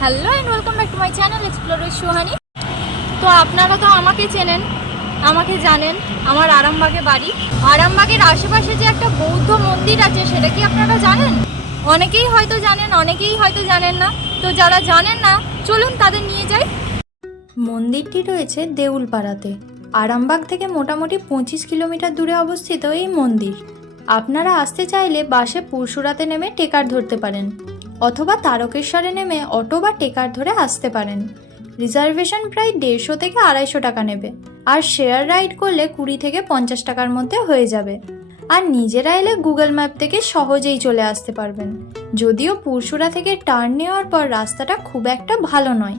Hello and welcome back to my channel explorer Suhani তো আপনারা তো আমাকে চেনেন, আমাকে জানেন, আমার আরামবাগে বাড়ি। আরামবাগের আশেপাশে যে একটা বৌদ্ধ মন্দির আছে, সেটা কি আপনারা জানেন? অনেকেই হয়তো জানেন, অনেকেই হয়তো জানেন না। তো যারা জানেন না, চলুন তাদের নিয়ে যাই। মন্দিরটি রয়েছে দেউলপাড়াতে। আরামবাগ থেকে মোটামুটি পঁচিশ কিলোমিটার দূরে অবস্থিত এই মন্দির। আপনারা আসতে চাইলে বাসে পুরসুরাতে নেমে টেকার ধরতে পারেন। অথবা তারকেশ্বরে নেমে অটো বা টেকার ধরে আসতে পারেন। রিজার্ভেশন প্রায় দেড়শো থেকে আড়াইশো টাকা নেবে। আর শেয়ার রাইড করলে কুড়ি থেকে পঞ্চাশ টাকার মধ্যে হয়ে যাবে। আর নিজেরা এলে গুগল ম্যাপ থেকে সহজেই চলে আসতে পারবেন। যদিও পুরসুরা থেকে টার্ন নেওয়ার পর রাস্তাটা খুব একটা ভালো নয়।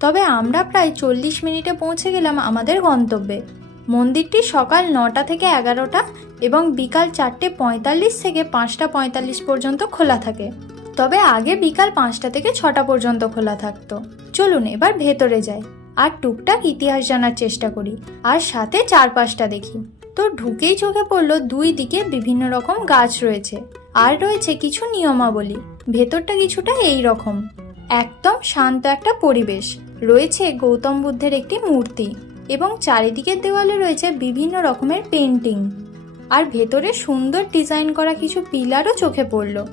তবে আমরা প্রায় চল্লিশ মিনিটে পৌঁছে গেলাম আমাদের গন্তব্যে। মন্দিরটি সকাল নটা থেকে এগারোটা এবং বিকাল চারটে পঁয়তাল্লিশ থেকে পাঁচটা পঁয়তাল্লিশ পর্যন্ত খোলা থাকে। তবে আগে বিকাল পাঁচটা থেকে ছটা পর্যন্ত খোলা থাকতো। চলুন এবার ভেতরে যাই। আর টুকটাক ইতিহাস জানার চেষ্টা করি। আর সাথে চারপাশটা দেখি। তো ঢুকেই চোখে পড়ল দুই দিকে বিভিন্ন রকম গাছ রয়েছে। আর রয়েছে কিছু নিয়মাবলী। ভেতরটা কিছুটা এই রকম। একদম শান্ত একটা পরিবেশ। রয়েছে গৌতম বুদ্ধের একটি মূর্তি এবং চারিদিকের দেওয়ালে রয়েছে বিভিন্ন রকমের পেন্টিং আর ভেতরে সুন্দর ডিজাইন করা কিছু পিলারও চোখে পড়ল।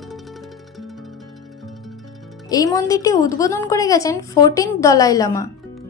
এই মন্দিরটি উদ্বোধন করে গেছেন ফোরটিন দলাই লামা।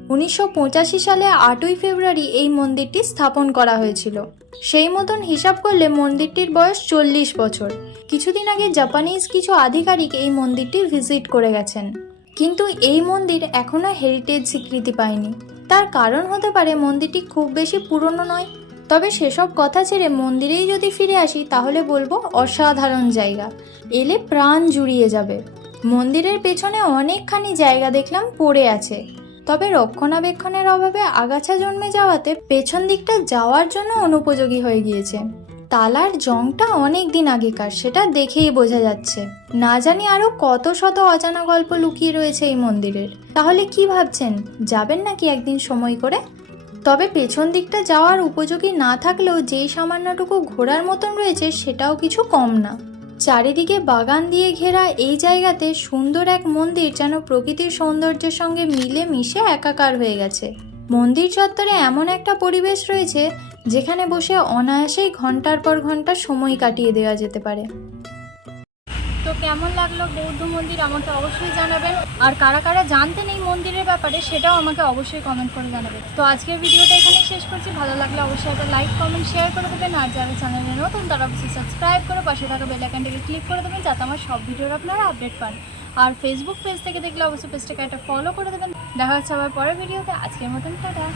উনিশশো পঁচাশি সালে আটই ফেব্রুয়ারি এই মন্দিরটি স্থাপন করা হয়েছিল। সেই মতন হিসাব করলে মন্দিরটির বয়স চল্লিশ বছর। কিছুদিন আগে জাপানিজ কিছু আধিকারিক এই মন্দিরটি ভিজিট করে গেছেন। কিন্তু এই মন্দির এখনও হেরিটেজ স্বীকৃতি পায়নি। তার কারণ হতে পারে মন্দিরটি খুব বেশি পুরনো নয়। তবে সেসব কথা ছেড়ে মন্দিরেই যদি ফিরে আসি, তাহলে বলব অসাধারণ জায়গা। এলে প্রাণ জুড়িয়ে যাবে। মন্দিরের পেছনে অনেকখানি জায়গা দেখলাম পড়ে আছে। তবে রক্ষণাবেক্ষণের অভাবে আগাছা জন্মে যাওয়াতে পেছন দিকটা যাওয়ার জন্য অনুপযোগী হয়ে গিয়েছে। তালার জংটা অনেক দিন আগেকার, সেটা দেখেই বোঝা যাচ্ছে। না জানি আরও কত শত অজানা গল্প লুকিয়ে রয়েছে এই মন্দিরের। তাহলে কি ভাবছেন? যাবেন নাকি একদিন সময় করে? তবে পেছন দিকটা যাওয়ার উপযোগী না থাকলেও যেই সামান্যটুকু ঘোরার মতন রয়েছে, সেটাও কিছু কম না। চারিদিকে বাগান দিয়ে ঘেরা এই জায়গাতে সুন্দর এক মন্দির যেন প্রকৃতির সৌন্দর্যের সঙ্গে মিলে মিশে একাকার হয়ে গেছে। মন্দির চত্বরে এমন একটা পরিবেশ রয়েছে, যেখানে বসে অনায়াসেই ঘণ্টার পর ঘণ্টা সময় কাটিয়ে দেওয়া যেতে পারে। তো কেমন লাগল বৌদ্ধ মন্দির আমাকে অবশ্যই জানাবেন। আর কারা কারা জানতেন এই মন্দিরের ব্যাপারে সেটাও আমাকে অবশ্যই কমেন্ট করে জানাবেন। তো আজকের ভিডিওটা এখানেই শেষ করছি। ভালো লাগলে অবশ্যই একটা লাইক কমেন্ট শেয়ার করে দেবেন। আর যারা চ্যানেলে নতুন, তারা অবশ্যই সাবস্ক্রাইব করে পাশে থাকা বেল আইকনটাকে ক্লিক করে দেবেন যাতে আমার সব ভিডিওর আপনারা আপডেট পান। আর ফেসবুক পেজ থেকে দেখলে অবশ্যই পেজটাকে একটা ফলো করে দেবেন। দেখা হচ্ছে আবার পরের ভিডিওতে। আজকের মতন, টাটা।